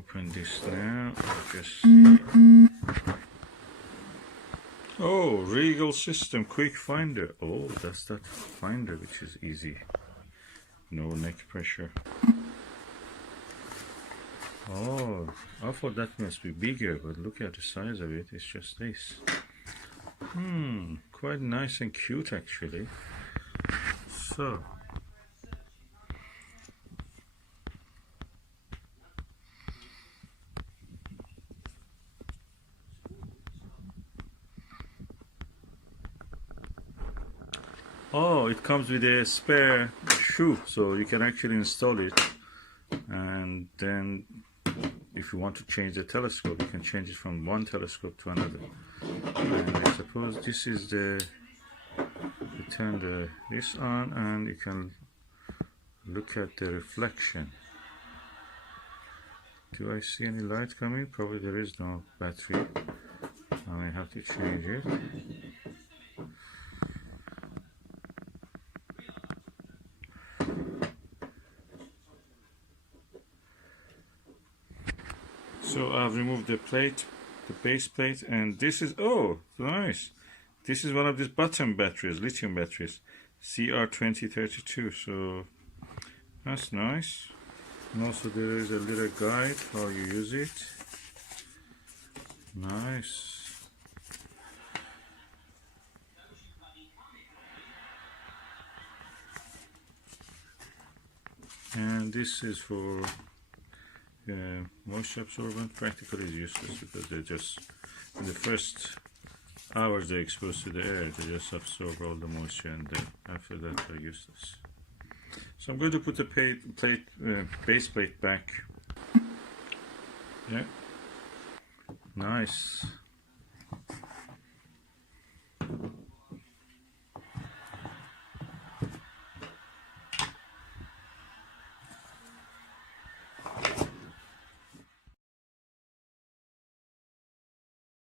open this now. Just see. Oh, Rigel system, QuikFinder. Oh, that's that finder which is easy. No neck pressure. Oh, I thought that must be bigger, but look at the size of it. It's just this. Quite nice and cute actually. So. Oh, it comes with a spare shoe, so you can actually install it, and then if you want to change the telescope, you can change it from one telescope to another. And I suppose this is the, you turn this on and you can look at the reflection. Do I see any light coming? Probably there is no battery. I may have to change it. So I've removed the plate, the base plate, and this is, oh, nice. This is one of these bottom batteries, lithium batteries, CR2032. So that's nice. And also there is a little guide how you use it. Nice. And this is for moisture absorbent. Practically is useless because they just, in the first hours they're exposed to the air, they just absorb all the moisture, and then after that they're useless. So I'm going to put the base plate back. Yeah, nice.